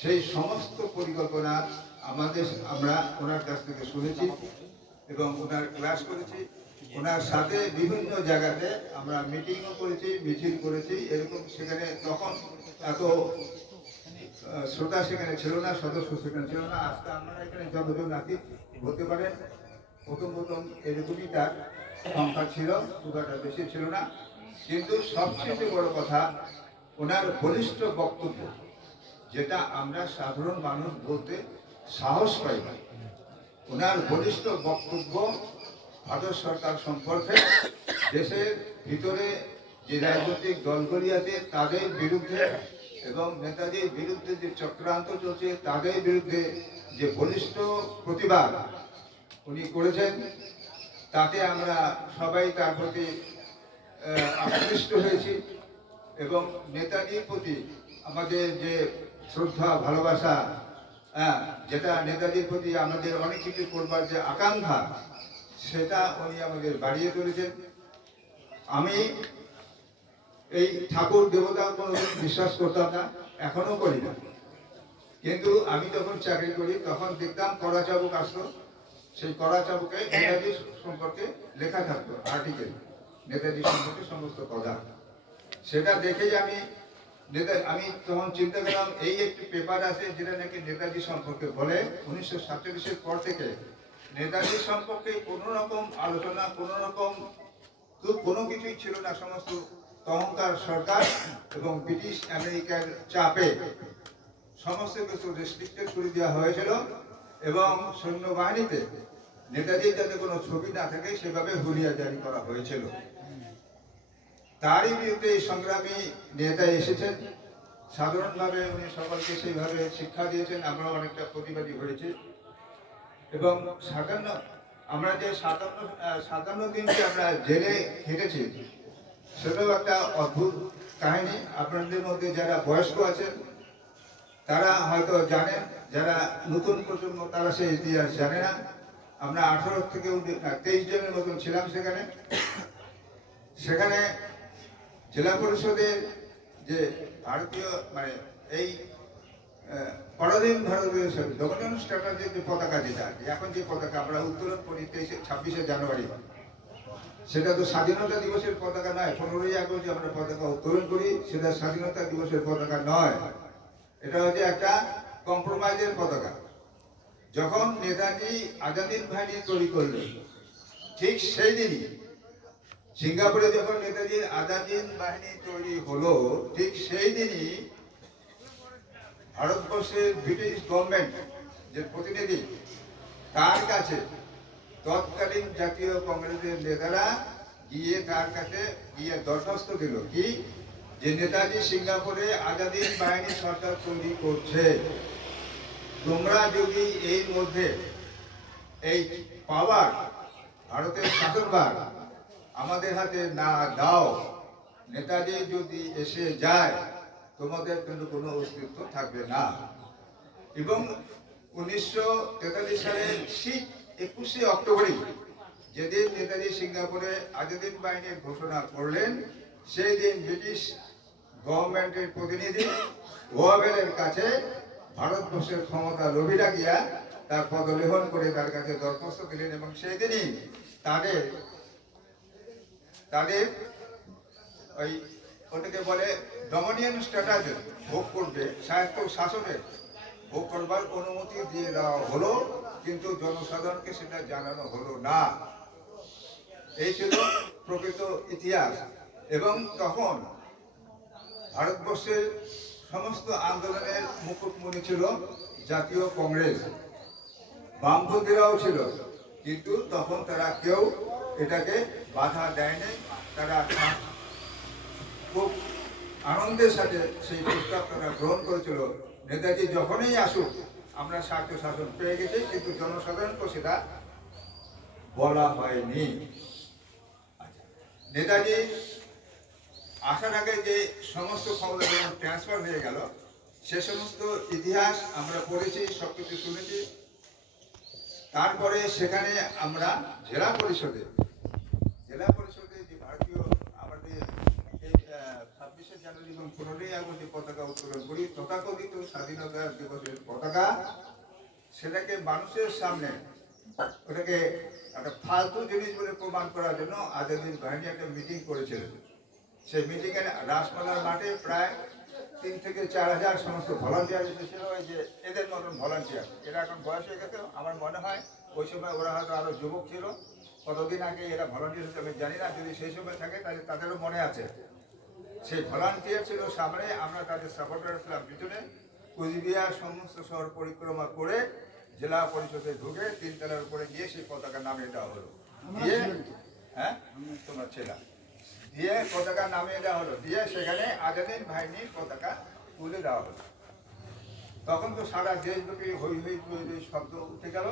সেই সমস্ত পরিকল্পনা আমরা ওনার কাছ থেকে শুনেছি এবং ওনার ক্লাস করেছি। ওনার সাথে বিভিন্ন জায়গাতে আমরা মিটিংও করেছি, মিছিল করেছি। এরকম সেখানে তখন এত শ্রোতা সেখানে ছিল না, সদস্য সেখানে ছিল না। আজকে আমরা এখানে যতজন আছি বলতে পারেন প্রথম এরকমই তার সংখ্যা ছিল, খুব একটা বেশি ছিল না। কিন্তু সবচেয়ে বড় কথা ওনার বলিষ্ঠ বক্তব্য, যেটা আমরা সাধারণ মানুষ বলতে সাহস পাই না। ওনার বলিষ্ঠ বক্তব্য ভারত সরকার সম্পর্কে, দেশের ভিতরে যে রাজনৈতিক দলগুলি আছে তাদের বিরুদ্ধে এবং নেতাজির বিরুদ্ধে যে চক্রান্ত চলছে তাদের বিরুদ্ধে যে বলিষ্ঠ প্রতিবাদ উনি করেছেন, তাতে আমরা সবাই তার প্রতি আকৃষ্ট হয়েছি এবং নেতাজির প্রতি আমাদের যে শ্রদ্ধা ভালোবাসা, যেটা নেতাজির প্রতি আমাদের অনেক কিছু করবার যে আকাঙ্ক্ষা, সেটা উনি আমাদের বাড়িয়ে তুলেছেন। আমি এই ঠাকুর দেবতা কোনোদিন বিশ্বাস করতাম না, এখনো করি না। কিন্তু আমি যখন চাকরি করি তখন দেখতাম কড়া চাবুক আসতো, সেই কড়া চাবুকে নেতাজি সম্পর্কে লেখা থাকতো, আর্টিকেল নেতাজি সম্পর্কে সমস্ত কথা। সেটা দেখেই আমি তখন চিন্তা করলাম, এই একটি পেপার আছে যেটা নাকি নেতাজি সম্পর্কে বলে। 1947-এর পর থেকে নেতাজি সম্পর্কে কোনো রকম আলোচনা, কোনো কিছুই ছিল না। সমস্ত অহংকার সরকার এবং ব্রিটিশ আমেরিকার চাপে সমস্ত কিছু রেস্ট্রিক্টেড করে দেওয়া হয়েছিল এবং সৈন্যবাহিনীতে নেতাজির যাতে কোনো ছবি না থাকে সেভাবে হুলিয়া জারি করা হয়েছিল। তারই বিরুদ্ধে এই সংগ্রামী নেতা এসেছেন। সাধারণভাবে উনি সকলকে সেইভাবে শিক্ষা দিয়েছেন, আমরা অনেকটা প্রতিবাদী হয়েছি এবং আমরা যে 57 দিন যে আমরা জেলে খেটেছি, সেটাও একটা অদ্ভুত কাহিনী। আপনাদের মধ্যে যারা বয়স্ক আছেন তারা হয়তো জানেন, যারা নতুন প্রজন্ম তারা সেই ইতিহাস জানে না। আমরা 18 থেকে 23 জনের মতন ছিলাম সেখানে জেলা পরিষদের যে ভারতীয় এই পরাধীন ভারতীয় ডমিনিয়ন স্ট্র্যাটেজির যে পতাকা, যেটা এখন যে পতাকা আমরা উত্তোলন করি 26শে জানুয়ারি, সেটা তো স্বাধীনতা দিবসের পতাকা নয়। 15ই আগস্ট যে আমরা পতাকা উত্তোলন করি সেটা স্বাধীনতা দিবসের পতাকা নয়, এটা হচ্ছে একটা কম্প্রোমাইজের পতাকা। যখন নেতাজি আজাদিন বাহিনী তৈরি করলেন, ঠিক সেই দিনই সিঙ্গাপুরে যখন নেতাজির আজাদিন বাহিনী তৈরি হলো, ঠিক সেই দিনই ভারতবর্ষের ব্রিটিশ গভর্নমেন্ট যে প্রতিনিধি, তার কাছে তৎকালীন জাতীয় কংগ্রেসের নেতারা তার কাছে গিয়ে দরখাস্ত দিল কি, যে নেতাজি সিঙ্গাপুরে আজাদিন বাহিনী সরকার তৈরি করছে, তোমরা যদি এর মধ্যে এই পাওয়ার, ভারতের শাসনভার আমাদের হাতে না দাও, নেতাজি যদি এসে যায় তোমাদের কিন্তু কোনো অস্তিত্ব থাকবে না। এবং 1943 সালের 21শে অক্টোবরই যেদিন নেতাজি সিঙ্গাপুরে আজাদিন বাহিনীর ঘোষণা করলেন, সেই দিন ব্রিটিশ গভর্নমেন্টের প্রতিনিধি ওয়াবেলের কাছে ভারতবর্ষের ক্ষমতা লোভীরা গিয়া তার পদলেহন করে তার কাছে দরখাস্ত দিলেন এবং সেই দিনই তাদের ওই ওটাকে বলে ডমিনিয়ন স্ট্যাটাস ভোগ করবে, স্বায়ত্ত শাসনের ভোগ করবার অনুমতি দিয়ে দেওয়া হলো, কিন্তু জনসাধারণকে সেটা জানানো হলো না। এই ছিল প্রকৃত ইতিহাস। এবং তখন ভারতবর্ষের সমস্ত আন্দোলনের মুকুটমণি ছিল জাতীয় কংগ্রেস, বামপন্থীরাও ছিল, কিন্তু তখন তারা কেউ এটাকে বাধা দেয়নি। তারা খুব আনন্দের সাথে সেই প্রস্তাব তারা গ্রহণ করেছিল। নেতাজি যখনই আসুক আমরা স্বার্থ শাসন পেয়ে গেছি, কিন্তু জনসাধারণকে সেটা বলা হয়নি। নেতাজি আসার আগে যে সমস্ত ক্ষমতা যখন ট্রান্সফার হয়ে গেল, সে সমস্ত ইতিহাস আমরা পড়েছি, সবকিছু শুনেছি। তারপরে সেখানে আমরা জেলা পরিষদে যে ভারতীয় আমাদের 26শে জানুয়ারি এবং 15ই আগস্টে পতাকা উত্তোলন করি, তথাকথিত স্বাধীনতা দিবসের পতাকা, সেটাকে মানুষের সামনে ওটাকে একটা ফালতু জিনিস বলে প্রমাণ করার জন্য আজাদিন বাহিনী একটা মিটিং করেছিল। সেই মিটিংয়ে রাসমালার মাঠে প্রায় 3 থেকে 4,000 সমস্ত ভলান্টিয়ার এসেছিল। ওই যে এদের মতন ভলান্টিয়ার, এরা এখন বয়স হয়ে গেছে, আমার মনে হয় ওই সময় ওরা হয়তো আরো যুবক ছিল। কতদিন আগে এরা ভলান্টিয়ার হিসেবে জানি না, যদি সেই সময় থাকে তাহলে তাদেরও মনে আছে। সেই ভলান্টিয়ার ছিল সামনে, আমরা তাদের সাপোর্টার ছিলাম পিছনে। কুচবিহার সমস্ত শহর পরিক্রমা করে জেলা পরিষদে ঢুকে 3 তলার উপরে গিয়ে সেই পতাকা নামিয়ে দেওয়া হলো। দিয়ে হ্যাঁ তোমার ছেলে দিয়ে পতাকা নামিয়ে দেওয়া হলো, দিয়ে সেখানে আজাদিন বাহিনীর পতাকা তুলে দেওয়া হলো। তখন তো সারা দেশব্যাপী হই হই হই হই শব্দ উঠে গেল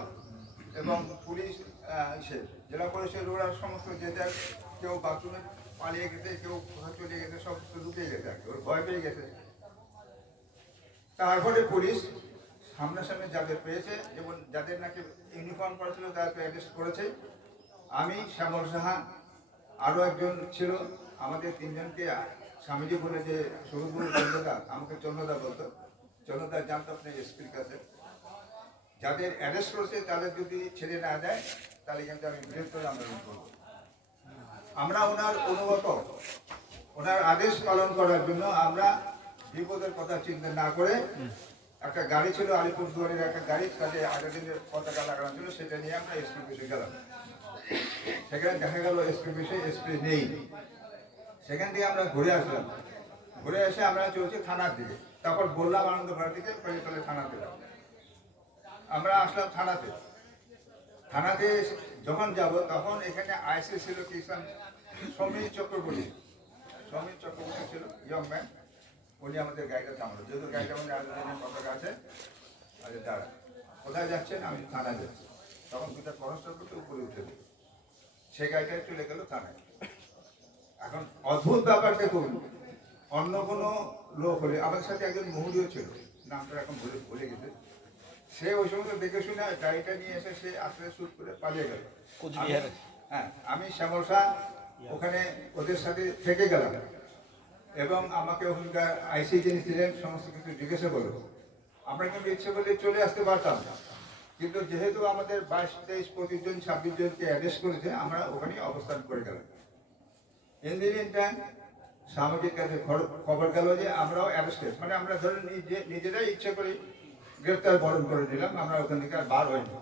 এবং পুলিশ জেলা পরিষদ ওরা সমস্ত যে যার, কেউ বাথরুমে পালিয়ে গেছে, কেউ কোথাও চলে গেছে, সব লুকিয়ে গেছে, আর কি ওর ভয় পেয়ে গেছে। তারপরে পুলিশ সামনাসামনি যাদের পেয়েছে, যেমন যাদের নাকি ইউনিফর্ম করা ছিল তাদেরকে অ্যারেস্ট করেছে। আমি, শ্যামল সাহা, আরও একজন ছিল, আমাদের 3 জনকে স্বামীজি বলে যে সরুগুরু চন্দ্রদা, আমাকে চন্দ্রদা বলতো, চন্দ্রদা জানতো আপনি এসপির কাছে। যাদের অ্যারেস্ট করেছে তাদের যদি ছেড়ে না দেয় তাহলে কিন্তু আমি বৃহত্তর আন্দোলন করব। আমরা ওনার অনুগত, ওনার আদেশ পালন করার জন্য আমরা বিপদের কথা চিন্তা না করে একটা গাড়ি ছিল, আলিপুরদুয়ারের একটা গাড়ি, তাতে আজাদিনের পতাকা লাগানো ছিল, সেটা নিয়ে আমরা এসপি অফিসে গেলাম। সেখানে দেখা গেল এসপি অফিসে এসপি নেই। সেখান থেকে আমরা ঘুরে আসলাম, ঘুরে এসে আমরা চলছি থানার দিকে। তারপর বললাম আনন্দ ভারতীকে তাহলে থানাতে যাবো। আমরা আসলাম থানাতে। থানাতে যখন যাব তখন এখানে আইসি ছিল কিষান সমীর চক্রবর্তী। সমীর চক্রবর্তী ছিল ইয়ং ম্যান, উনি আমাদের গাড়িটা থামালো, যেহেতু গাড়িটা আমাদের আজাদিনের পতাকা আছে। আচ্ছা দাঁড়া, কোথায় যাচ্ছেন? আমি থানায় যাচ্ছি। তখন 2টা পরস্পর করতে উপরে উঠে দিই, সেই গাড়িটাই চলে গেল থানায়। এখন অদ্ভুত ব্যাপার দেখুন, অন্য কোনো লোক হলে, আমাদের সাথে একজন মহুরীয় ছিল, নামটা এখন ভুলে গেছে, সে ওই সময় দেখে শুনে গাড়িটা নিয়ে এসে সে আসলে শুট করে পালিয়ে গেল। হ্যাঁ, আমি শ্যামল শাহ ওখানে ওদের সাথে থেকে গেলাম এবং আমাকে ওখানকার আইসি যিনি ছিলেন সমস্ত কিছু জিজ্ঞাসা করলো। আমরা কিন্তু ইচ্ছে করলে চলে আসতে পারতাম, কিন্তু যেহেতু আমাদের 22, 23, 25 জন 26 জনকে অ্যারেস্ট করেছে, আমরা ওখানে অবস্থান করে গেলাম। ইঞ্জিনিয়ারটা স্বামীজির কাছে খবর গেল যে আমরাও অ্যারেস্টেড, মানে আমরা ধরে নিজেরাই ইচ্ছে করি গ্রেপ্তার বরণ করে নিলাম, আমরা ওখান থেকে আর বার হইনি।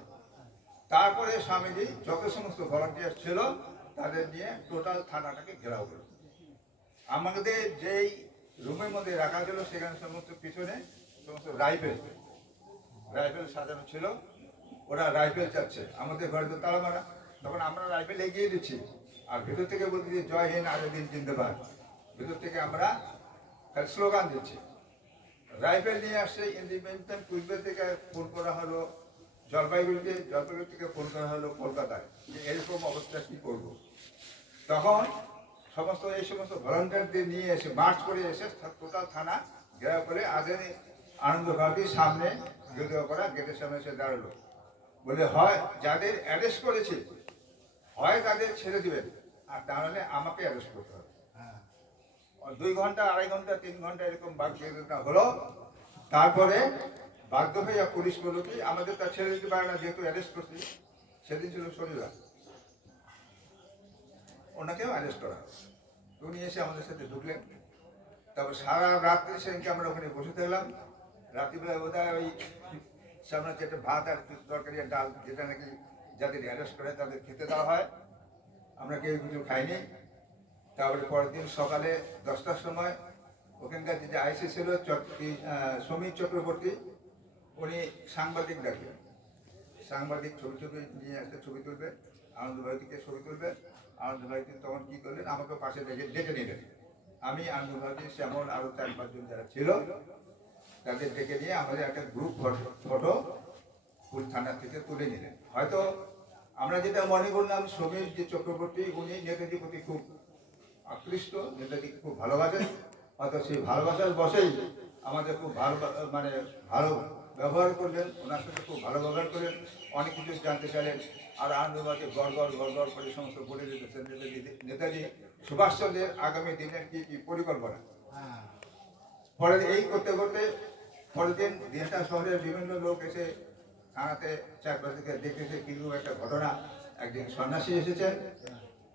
তারপরে স্বামীজি যত সমস্ত ভলান্টিয়ার ছিল তাদের নিয়ে টোটাল থানাটাকে ঘেরাও করল। আমাদের যেই রুমের মধ্যে রাখা ছিল সেখানে সমস্ত পিছনে সমস্ত রাইফেল সাজানো ছিল। ওরা রাইফেল চাচ্ছে, আমাদের ঘরে তো তালা মারা। তখন আমরা রাইফেল এগিয়ে দিচ্ছি আর ভেতর থেকে বলছি যে জয় হিন্দ আজাদিন জিন্দাবাদ। ভেতর থেকে আমরা স্লোগান দিচ্ছি। রাইফেল নিয়ে আসছে। ইন্ডিপেন্ডেন্ট কুচবিহার থেকে ফোন করা হলো জলপাইগুড়িতে, জলপাইগুড়ি থেকে ফোন করা হলো কলকাতায়, যে এরকম অবস্থা কী করবো। তখন এই সমস্ত ভলান্টিয়ারদের নিয়ে এসে মার্চ করে এসে টোটাল থানা ঘেরাও করে আনন্দ ভারতীর সামনে গেটের সামনে এসে দাঁড়ালো, বলে হয় যাদের অ্যারেস্ট করেছে হয় তাদের ছেড়ে দিবেন, আর তাহলে আমাকে অ্যারেস্ট করতে হবে। 2 ঘন্টা, 2.5 ঘন্টা, 3 ঘন্টা এরকম বাকবিতণ্ডা হলো। তারপরে বাধ্য হয়ে পুলিশ বললো কি আমাদের তা ছেড়ে দিতে পারে না, যেহেতু অ্যারেস্ট করছি। সেদিন ছিল শনিবার, ওনাকেও অ্যারেস্ট করা। উনি এসে আমাদের সাথে ঢুকলেন। তারপর সারা রাত্রি সেদিনকে আমরা ওখানে বসে থাকলাম। রাত্রিবেলায় বোধহয় ওই সামনে একটা ভাত আর তরকারি আর ডাল, যেটা নাকি যাদের অ্যারেস্ট করে তাদের খেতে দেওয়া হয়, আমরা কেউ কিছু খাইনি। তারপরে পরের দিন সকালে 10টার সময় ওখানকার যে আইসি ছিল সমীর চক্রবর্তী, উনি সাংবাদিক ডাকলেন। সাংবাদিক ছবি নিয়ে আসতে, ছবি তুলবে, আনন্দ ভারতীকে ছবি তুলবে। আনন্দ ভারতী তখন কী করলেন, আমাকে পাশে ডেকে নিলেন। আমি, আনন্দ ভারতী, শ্যামল, আরও 4-5 জন যারা ছিল তাদের ডেকে নিয়ে আমাদের একটা গ্রুপ ফটো থানা থেকে তুলে নিলেন। হয়তো আমরা যেটা মনে করলাম সমীর যে চক্রবর্তী উনি নেতাজির প্রতি খুব আকৃষ্ট, নেতাজিকে খুব ভালোবাসেন, হয়তো সেই ভালোবাসার বসেই আমাদের খুব ভালো ব্যবহার করলেন, ওনার সাথে খুব ভালো ব্যবহার করেন, অনেক কিছু জানতে চাইলেন। আর আনন্দবাদে গড় করে সমস্ত বলে দিতেছেন নেতাজি সুভাষচন্দ্রের আগামী দিনের কি পরিকল্পনা। পরে এই করতে করতে পরের দিন দিনটা শহরের বিভিন্ন লোক এসে থানাতে চারপাশ থেকে দেখতেছে কিন্তু একটা ঘটনা, একজন সন্ন্যাসী এসেছেন,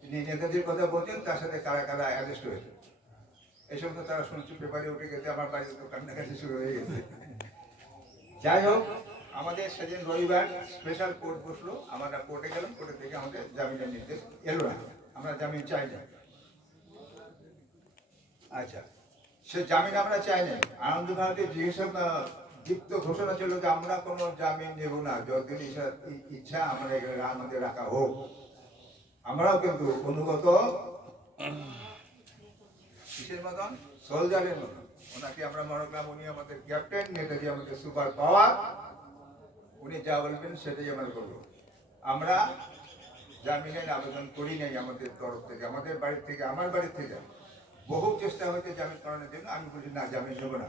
তিনি নেতাজির কথা বলছেন, তার সাথে কারা কারা অ্যারেস্ট হয়েছে। এই সমস্ত তারা শুনছি, পেপারে উঠে গেছে, আমার বাড়িতে তো কান্নাকাটি শুরু হয়ে গেছে। যাই হোক, আমাদের সেদিন রবিবার স্পেশাল কোর্ট বসলো, আমরা কোর্টে গেলাম, কোর্টে থেকে আমাদের জামিনের নির্দেশ এলো না, আমরা জামিন চাই না। আচ্ছা, সে জামিন আমরা চাই না। আনন্দ ভারতের জিজ্ঞাসা দীপ্ত ঘোষণা ছিল যে আমরা কোনো জামিন নেব না, যতদিন ইচ্ছা আমরা এখানে আমাদের রাখা হোক। আমরাও কিন্তু অনুগত কিসের মতন, সোলজারের মতন। ওনাকে আমরা মনে করলাম উনি আমাদের ক্যাপ্টেন, নেতাজি আমাদের সুপার পাওয়ার, উনি যা বলবেন সেটাই আমরা করবো। আমরা জামিনের আবেদন করি নাই আমাদের তরফ থেকে, আমাদের বাড়ির থেকে, আমার বাড়ির থেকে বহু চেষ্টা হয়েছে জামিন করানোর জন্য। আমি বলছি না, জামিন নেবো না।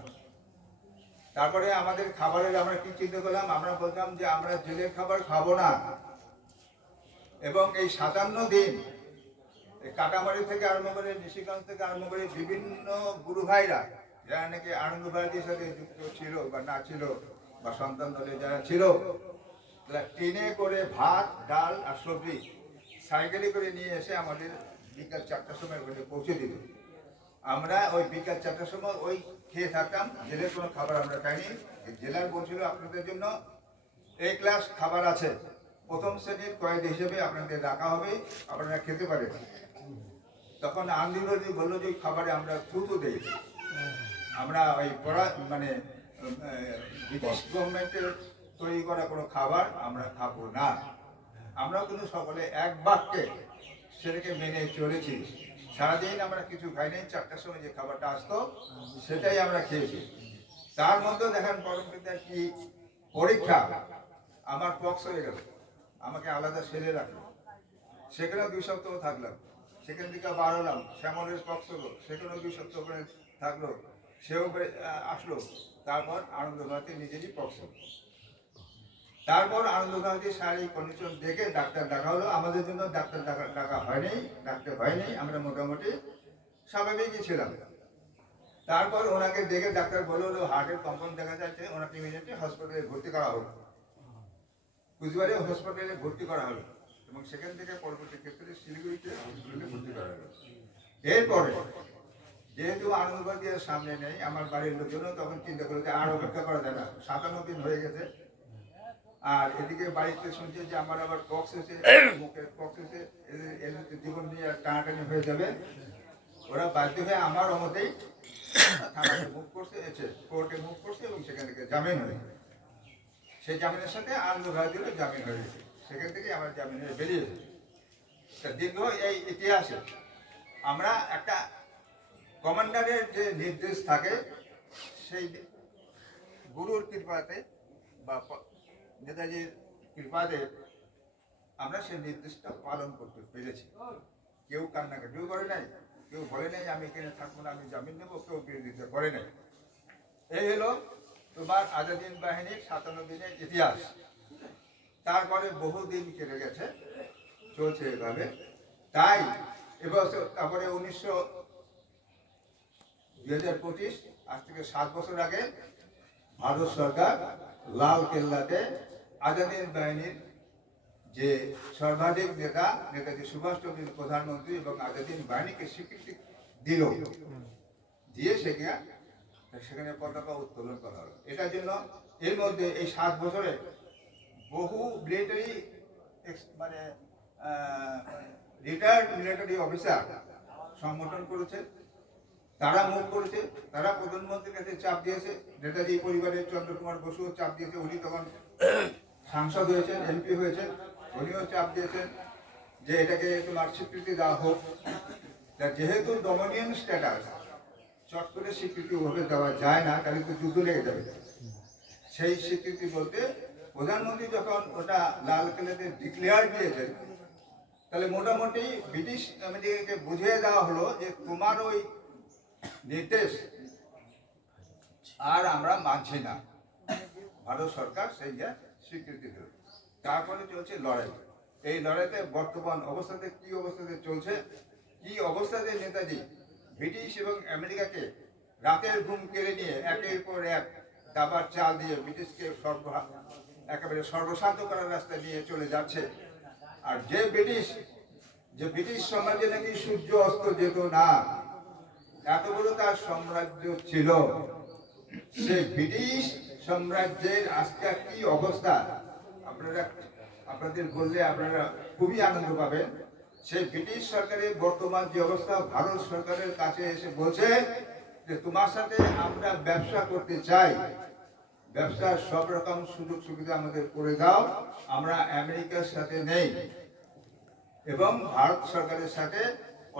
তারপরে আমাদের খাবারের আমরা কি চিন্তা করলাম, আমরা বলতাম যে আমরা জেলের খাবার খাবো না। এবং এই 57 দিন কাটামারি থেকে আরম্ভ করে, নিশিগঞ্জ থেকে আরম্ভ করে বিভিন্ন গুরু ভাইরা যারা নাকি আনন্দ ভারতীর সাথে যুক্ত ছিল বা না ছিল, বা সন্তান দলে যারা ছিল, তারা ট্রেনে করে ভাত, ডাল আর সবজি সাইকেলে করে নিয়ে এসে আমাদের বিকাল 4টার সময় ওখানে পৌঁছে দিত। আমরা ওই বিকাল 4টার সময় ওই খেয়ে থাকতাম। জেলের কোনো খাবার আমরা খাইনি। জেলার বলছিল আপনাদের জন্য এই ক্লাস খাবার আছে, প্রথম শ্রেণীর কয়েদি হিসেবে আপনাদের রাখা হবে, আপনারা খেতে পারেন। তখন আন্দোলন বললো যে খাবারে আমরা থুতু দেই, আমরা ওই মানে ব্রিটিশ গভর্নমেন্টের তৈরি করা কোনো খাবার আমরা খাবো না। আমরাও কিন্তু সকলে এক বাক্যে সেটাকে মেনে চলেছি। সারাদিন আমরা কিছু খাই নাই, 4টার সময় যে খাবারটা আসতো সেটাই আমরা খেয়েছি। তার মধ্যে দেখেন পরম পিতার কি পরীক্ষা, আমার পক্স হয়ে গেল, আমাকে আলাদা সেরে রাখলো, সেখানেও 2 সপ্তাহ থাকলাম। সেখান থেকে বার হলাম, শ্যামলের পক্স হলো, সেখানেও 2 সপ্তাহ করে থাকলো, সেও আসলো। তারপর আনন্দ ভারতী নিজেরই পক্স। তারপর আনন্দ ভারতী শারীরিক কন্ডিশন দেখে ডাক্তার ডাকা হলো। আমাদের জন্য ডাক্তার ডাকা হয়নি, ডাক্তার হয়নি, আমরা মোটামুটি স্বাভাবিকই ছিলাম। তারপর ওনাকে দেখে ডাক্তার বললো হার্টের কম্পন দেখা যাচ্ছে, ওনাকে ইমিডিয়েটলি হসপিটালে ভর্তি করা হলো, কুচবিহারে হসপিটালে ভর্তি করা হলো, এবং সেখান থেকে পরবর্তী ক্ষেত্রে শিলিগুড়িতে হসপিটালে ভর্তি করা হলো। এরপরে যেহেতু আনন্দ ভারতী আর সামনে নেই, আমার বাড়ির লোকজনও তখন চিন্তা করলো যে আর অপেক্ষা করা যায় না, 57 দিন হয়ে গেছে। আর এদিকে বাড়িতে শুনছে যে আমার আবার পক্স হয়েছে, মুখের পক্স হয়েছে, এদের জীবন নিয়ে টানাটানি হয়ে যাবে। ওরা বাধ্য হয়ে আমার মতেই থানাতে মুভ করছে, কোর্টে মুভ করছে, এবং সেখান থেকে জামিন হয়েছে। সেই জামিনের সাথে আনন্দ ভারতীর জামিন হয়ে গেছে, সেখান থেকে আমার জামিন হয়ে বেরিয়েছে। দীর্ঘ এই ইতিহাসে আমরা একটা কমান্ডারের যে নির্দেশ থাকে, সেই গুরুর কৃপাতে বা নেতাজির কৃপাতে আমরা সেই নির্দেশটা পালন করতে পেরেছি। কেউ কান্নাকাটিও করে নাই, কেউ বলে নাই আমি এখানে থাকবো না, আমি জামিন নেবো, কেউ বিরোধিতা করে নাই। এই হলো তোমার আজাদিন বাহিনীর 57 দিনের ইতিহাস। তারপরে বহুদিন কেটে গেছে, চলছে এভাবে। তাই এবছর তারপরে 2025, আজ থেকে 7 বছর আগে ভারত সরকার লাল কেল্লাতে আজাদিন বাহিনীর যে সর্বাধিক নেতা নেতাজি সুভাষচন্দ্র প্রধানমন্ত্রী এবং আজাদিন বাহিনীকে স্বীকৃতি দিল, দিয়ে সেখানে পতাকা উত্তোলন করা হলো। এটার জন্য এর মধ্যে এই 7 বছরে বহু মিলিটারি মানে রিটায়ার্ড মিলিটারি অফিসার সংগঠন করেছে, তারা মুখ করেছে, তারা প্রধানমন্ত্রীর কাছে চাপ দিয়েছে। নেতাজি পরিবারের চন্দ্রকুমার বসুও চাপ দিয়েছে, উনি তখন সাংসদ হয়েছেন, এমপি হয়েছেন, উনিও চাপ দিয়েছেন যে এটাকে তোমার স্বীকৃতি দেওয়া হোক। যেহেতু ডমিনিয়ন স্ট্যাটাস, চট করে স্বীকৃতি ওভাবে দেওয়া যায় না, তাহলে তো যুদ্ধ লেগে যাবে। সেই স্বীকৃতি বলতে প্রধানমন্ত্রী যখন ওটা লালকেল্লাতে ডিক্লেয়ার দিয়েছেন, তাহলে মোটামুটি ব্রিটিশ আমেরিকাকে বুঝিয়ে দেওয়া হলো যে তোমার ওই নির্দেশ আর আমরা মানছি না। ভারত সরকার সেই স্বীকৃতি দিল। তারপরে চলছে লড়াই। এই লড়াইতে বর্তমান অবস্থাতে কি অবস্থাতে চলছে, কি অবস্থাতে নেতাজি ব্রিটিশ এবং আমেরিকাকে রাতের ঘুম কেড়ে নিয়ে একের পর এক দাবার চাল দিয়ে ব্রিটিশকে একেবারে সর্বশান্ত করার রাস্তায় নিয়ে চলে যাচ্ছে। আর যে ব্রিটিশ সাম্রাজ্যে নাকি সূর্য অস্ত যেত না, এত বড় তার সাম্রাজ্য ছিল, সেই ব্রিটিশ সাম্রাজ্যের আজকে কি অবস্থা আপনাদের বললে আপনারা খুবই আনন্দ পাবেন। সেই ব্রিটিশ সরকারের বর্তমান যে অবস্থা, ভারত সরকারের কাছে এসে বলছে যে তোমার সাথে আমরা ব্যবসা করতে চাই, ব্যবসার সব রকম সুযোগ সুবিধা আমাদের করে দাও, আমরা আমেরিকার সাথে নেই। এবং ভারত সরকারের সাথে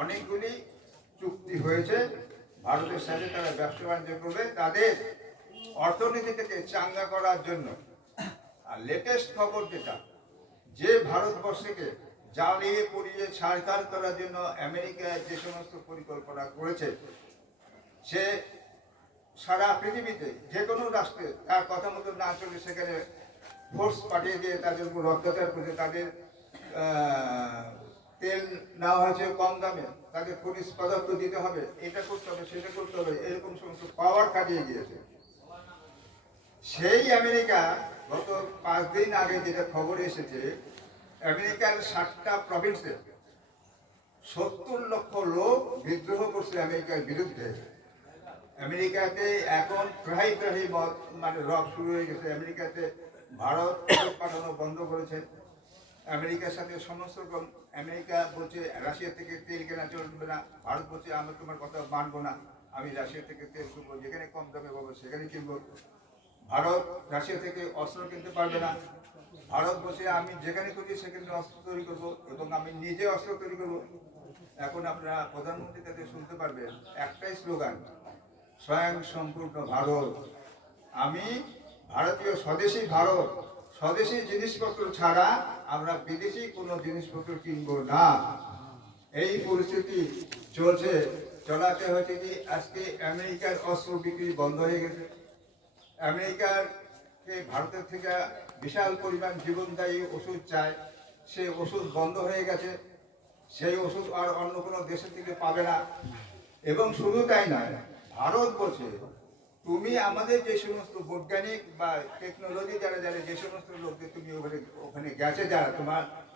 অনেকগুলি চুক্তি হয়েছে, ভারতের সাথে তারা ব্যবসা বাণিজ্য করবে তাদের অর্থনীতি থেকে চাঙ্গা করার জন্য। আর লেটেস্ট খবর যেটা, যে ভারতবর্ষকে জ্বালিয়ে পুড়িয়ে ছাড়খাড় করার জন্য আমেরিকা যে সমস্ত পরিকল্পনা করেছে, সে সারা পৃথিবীতে যে কোনো রাষ্ট্রে তার কথা মতো না চলে সেখানে ফোর্স পাঠিয়ে দিয়ে তাদের উপর অত্যাচার করে, তাদের তেল নেওয়া হয়েছে কম দামে, তাদের খনিজ পদার্থ দিতে হবে, এটা করতে হবে সেটা করতে হবে, এরকম সমস্ত পাওয়ার কাটিয়ে গিয়েছে। সেই আমেরিকা গত 5 দিন আগে যেটা খবর এসেছে, আমেরিকার 7টা প্রভিন্সে 70 লক্ষ লোক বিদ্রোহ করছে আমেরিকার বিরুদ্ধে। আমেরিকাতে এখন ত্রাহি মানে রব শুরু হয়ে গেছে। আমেরিকাতে ভারত পাঠানো বন্ধ করেছে। আমেরিকার সাথে সমস্ত রকম, আমেরিকা বলছে রাশিয়া থেকে তেল কেনা চলবে না, ভারত বলছে আমরা তোমার কথা মানবো না, আমি রাশিয়া থেকে তেল কিনবো, যেখানে কম দামে পাবো সেখানে কিনবো। ভারত রাশিয়া থেকে অস্ত্র কিনতে পারবে না, ভারত বলছে আমি যেখানে খুঁজি সেখানে অস্ত্র তৈরি করবো এবং আমি নিজে অস্ত্র তৈরি করবো। এখন আপনারা প্রধানমন্ত্রীর কাছে শুনতে পারবেন একটাই স্লোগান, স্বয়ং সম্পূর্ণ ভারত। আমি ভারতীয়, স্বদেশী ভারত, স্বদেশী জিনিসপত্র ছাড়া আমরা বিদেশি কোনো জিনিসপত্র কিনবো না। এই পরিস্থিতি চলছে, চলাতে হয়েছে কি আজকে আমেরিকার অস্ত্র বিক্রি বন্ধ হয়ে গেছে। আমেরিকাকে ভারতের থেকে বিশাল পরিমাণ জীবনদায়ী ওষুধ চায়, সেই ওষুধ বন্ধ হয়ে গেছে, সেই ওষুধ আর অন্য কোনো দেশের থেকে পাবে না। এবং শুধু তাই নয়, ভারত বলছে তুমি আমাদের যে সমস্ত বৈজ্ঞানিক বা টেকনোলজি যারা যে সমস্ত লোকদের তুমি ওখানে গেছে, যারা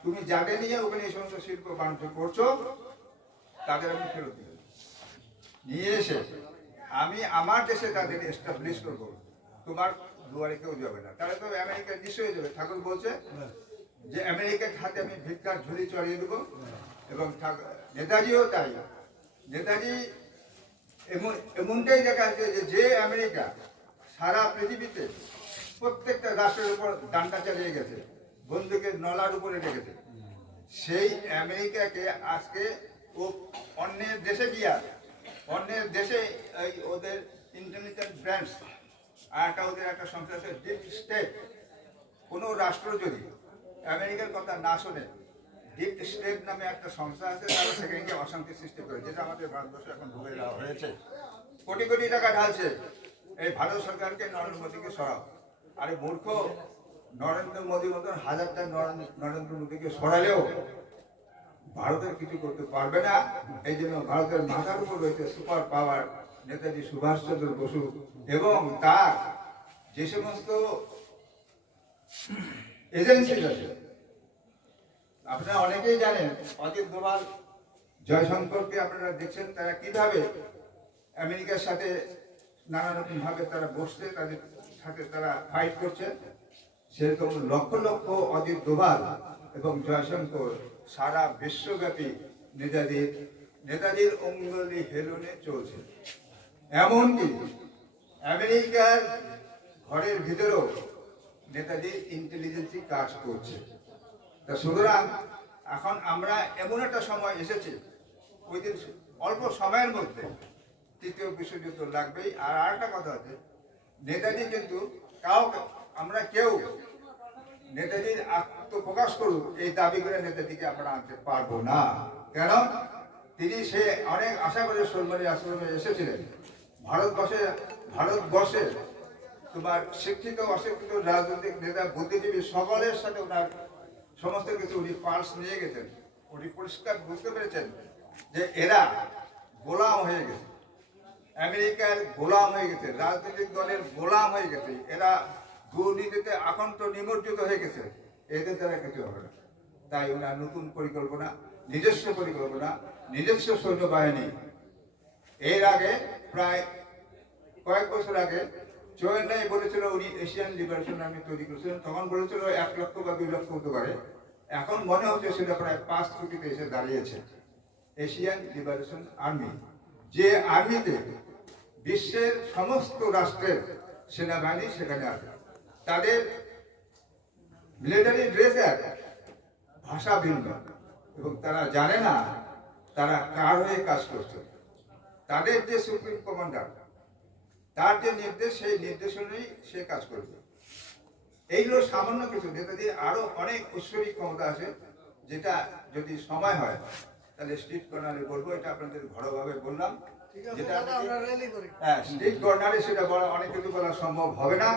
তুমি যাদের নিয়ে ওখানে এই সমস্ত শিল্প বাণিজ্য করছো, তাদের আমি ফেরত দিব, নিয়ে এসে আমি আমার দেশে তাদের এস্টাবলিশ করবো, তোমার দুয়ারে কেউ যাবে না। তাহলে তো আমেরিকা নিশ্চয়ই যাবে। ঠাকুর বলছে যে আমেরিকার হাতে আমি ভিক্ষার ঝুলি চড়িয়ে দেবো। এবং নেতাজিও তাই। নেতাজি এমনটাই দেখা যাচ্ছে যে আমেরিকা সারা পৃথিবীতে প্রত্যেকটা রাষ্ট্রের উপর ডান্ডা চালিয়ে গেছে, বন্দুকের নলার উপরে রেখেছে, সেই আমেরিকাকে আজকে ও অন্যের দেশে গিয়া, অন্যের দেশে ওদের ইন্টেলিজেন্ট ব্রাঞ্চ আর ওদের একটা সংস্থা আছে ডিপ স্টেট। কোনো রাষ্ট্র যদি আমেরিকার কথা না শোনে, ডিপ স্টেট নামে একটা সংস্থা আছে, তারা সেখানে গিয়ে অশান্তি সৃষ্টি করে, যেটা আমাদের ভারতবর্ষে এখন ঢুকে দেওয়া হয়েছে। কোটি কোটি টাকা ঢালছে এই ভারত সরকারকে, নরেন্দ্র মোদীকে সরাও। আরে মূর্খ, নরেন্দ্র মোদীর মতন হাজারটা নরেন্দ্র মোদীকে সরালেও ভারতের কিছু করতে পারবে না। এই জন্য ভারতের মাথার উপর রয়েছে সুপার পাওয়ার নেতাজি সুভাষচন্দ্র বসু এবং তার যে সমস্ত এজেন্সি আছে। আপনারা অনেকেই জানেন অজিত দোভাল, জয়শঙ্করকে আপনারা দেখছেন, তারা কিভাবে আমেরিকার সাথে নানা রকম ভাবে তারা বসছে, তাদের সাথে তারা ফাইট করছে। সেরকম লক্ষ লক্ষ অজিত দোভাল এবং জয়শঙ্কর সারা বিশ্বব্যাপী নেতাজির অঙ্গুলি হেলনে চলছে। এমনকি আমেরিকার ঘরের ভিতরেও নেতাজির ইন্টেলিজেন্সি কাজ করছে। তা সুতরাং এখন আমরা এমন একটা সময় এসেছে, ওই দিন অল্প সময়ের মধ্যে তৃতীয় বিশ্বযুদ্ধ লাগবেই। আর একটা কথা আছে, নেতাজি কিন্তু আমরা কেউ নেতাজির আত্মপ্রকাশ করুক এই দাবি করে নেতাজিকে আমরা আনতে পারবো না। কেন? তিনি সে অনেক আশা করে সলমানি আশ্রমে এসেছিলেন। ভারতবর্ষে তোমার শিক্ষিত অশিক্ষিত রাজনৈতিক নেতা, বুদ্ধিজীবী সকলের সাথে ওনার সমস্ত কিছু উনি পালস নিয়ে গেছেন। উনি পরিষ্কার বুঝতে পেরেছেন যে এরা গোলাম হয়ে গেছে, আমেরিকার গোলাম হয়ে গেছে, রাজনৈতিক দলের গোলাম হয়ে গেছে, এরা দুর্নীতিতে আকণ্ঠ নিমজ্জিত হয়ে গেছে, এদের দ্বারা কিছু হবে না। তাই ওনার নতুন পরিকল্পনা, নিজস্ব পরিকল্পনা, নিজস্ব সৈন্যবাহিনী। এর আগে প্রায় কয়েক বছর আগে চোয়েন্নাই বলেছিল উনি এশিয়ান লিবারেশন আর্মি তৈরি করেছিলেন, তখন বলেছিল 1 লক্ষ বা 2 লক্ষ হতে পারে। এখন মনে হচ্ছে সেটা প্রায় 5 কোটিতে এসে দাঁড়িয়েছে। এশিয়ান লিবারেশন আর্মি, যে আর্মিতে বিশ্বের সমস্ত রাষ্ট্রের সেনাবাহিনী সেখানে আছে। তাদের মিলিটারি ড্রেসের ভাষা ভিন্ন এবং তারা জানে না তারা কার হয়ে কাজ করছে। তাদের যে সুপ্রিম কমান্ডার, তার যে নির্দেশ, সেই নির্দেশ অনুযায়ী সে কাজ করবে। এইগুলো সামান্য কিছু, নেতাজির আরো অনেক ঐশ্বরিক ক্ষমতা আছে, যেটা যদি সময় হয় তাহলে স্ট্রিট কর্নারে বলবো। এটা আপনাদের ঘরোয়াভাবে বললাম, যেটা হ্যাঁ স্ট্রিট কর্নারে সেটা বলা, অনেক কিছু বলা সম্ভব হবে না।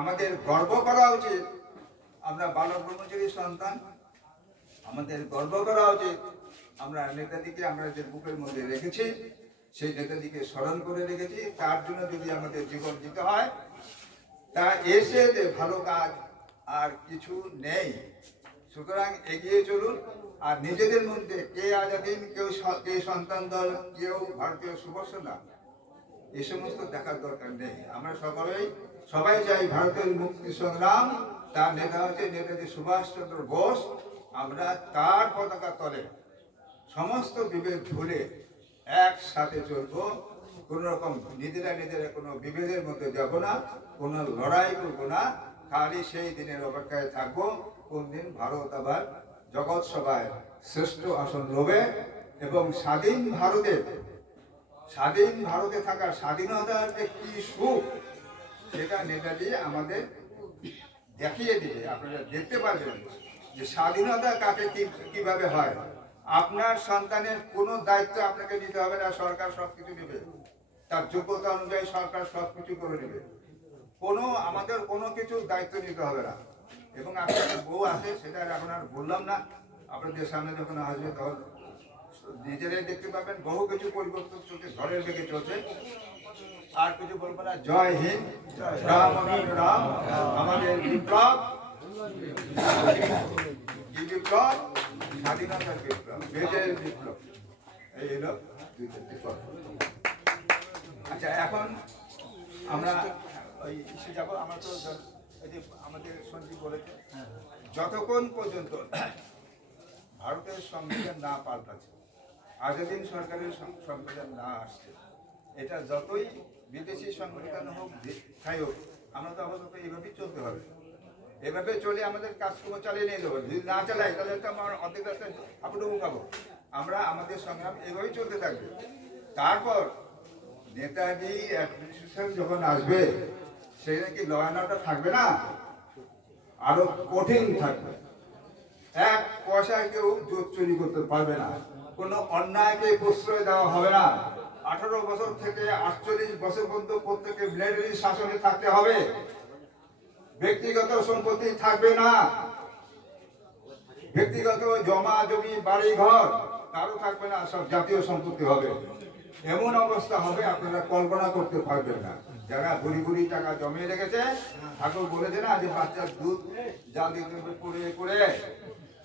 আমাদের গর্ব করা উচিত, আমরা বালক ব্রহ্মচারীর সন্তান, আমাদের গর্ব করা উচিত আমরা নেতাজিকে আমরা যে বুকের মধ্যে রেখেছি, সেই নেতাজিকে স্মরণ করে রেখেছি। তার জন্য যদি আমাদের জীবন দিতে হয়, তা এসে যে ভালো কাজ আর কিছু নেই। সুতরাং এগিয়ে চলুন, আর নিজেদের মধ্যে কে আজাদিন, কে সন্তান দল, কেউ ভারতীয় সুবর্ণা, এ সমস্ত দেখার দরকার নেই। আমরা সবাই চাই ভারতের মুক্তি সংগ্রাম, তার নেতা হচ্ছে নেতাজি সুভাষচন্দ্র বোস। আমরা তার পতাকা তলে সমস্ত বিভেদ ভুলে একসাথে চলবো। কোন রকম নিজেরা কোনো বিভেদের মধ্যে যাব না, কোনো লড়াই করবো না, খালি সেই দিনের অপেক্ষায় থাকবো কোন দিন ভারত আবার জগৎ সভায় শ্রেষ্ঠ আসন লবে এবং স্বাধীন ভারতে থাকার স্বাধীনতার যে কি সুখ, সেটা নেতাজি আমাদের দেখিয়ে দিবে। আপনারা দেখতে পারবেন যে স্বাধীনতা কাকে কিভাবে হয়। আপনার সন্তানের কোনো দায়িত্ব আপনাকে নিতে হবে না, সরকার সবকিছু নেবে, তার যোগ্যতা অনুযায়ী সরকার সবকিছু করে নেবে। আমাদের কোনো কিছু দায়িত্ব নিতে হবে না। এবং আপনাদের বউ আছে, সেটা এখন আর বললাম না, আপনাদের সামনে যখন আসবে তখন নিজেরাই দেখতে পাবেন বহু কিছু পরিবর্তন চলছে, ঝড়ের বেগে চলছে। আর কিছু বলবো না। জয় হিন্দ, রাম রাম। আমাদের বিপ্লব, স্বাধীনতার বিপ্লব, বেদের বিপ্লব, এই হলো 2টি কথা। আচ্ছা, এখন আমরা ওই ইসে যাবো। আমরা তো এই যে আমাদের সঞ্জীব বলেছে, যতক্ষণ পর্যন্ত ভারতের সংবিধান না পাল্টাচ্ছে, আজাদিন সরকারের সংবিধান না আসছে, এটা যতই বিদেশি সংবিধান হোক, যাই হোক, আমরা তো আপাতত এইভাবেই চলতে হবে। এভাবে চলে আমাদের কাজকর্ম চালিয়ে নিয়ে যাবো। যদি না চালাই তাহলে তো আমার অর্ধেক রাস্তায় হাঁপুডুবু খাবো। আমরা আমাদের সংগ্রাম এভাবেই চলতে থাকবে। তারপর নেতাজি অ্যাডমিনিস্ট্রেশন যখন আসবে, সেখানে কি ল অ্যান্ড অর্ডার থাকবে না, আরো কঠিন থাকবে। 1 পয়সা কেউ জোট চুরি করতে পারবে না, কোনো অন্যায়কে প্রশ্রয় দেওয়া হবে না। 18 বছর থেকে 48 বছর পর্যন্ত প্রত্যেকে মিলিটারি শাসনে থাকতে হবে। ব্যক্তিগত সম্পত্তি থাকবে না, ব্যক্তিগত জমা জমি বাড়ি ঘর কারো থাকবে না, সব জাতীয় সম্পত্তি হবে। এমন অবস্থা হবে আপনারা কল্পনা করতে পারবেন না। যারা বুড়ি টাকা জমিয়ে রেখেছে, ঠাকুর বলেছে না যে বাচ্চার দুধ জাল দিতে করে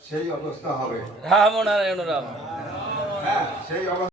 সেই অবস্থা হবে। রাম নারায়ণ রাম। হ্যাঁ, সেই অবস্থা।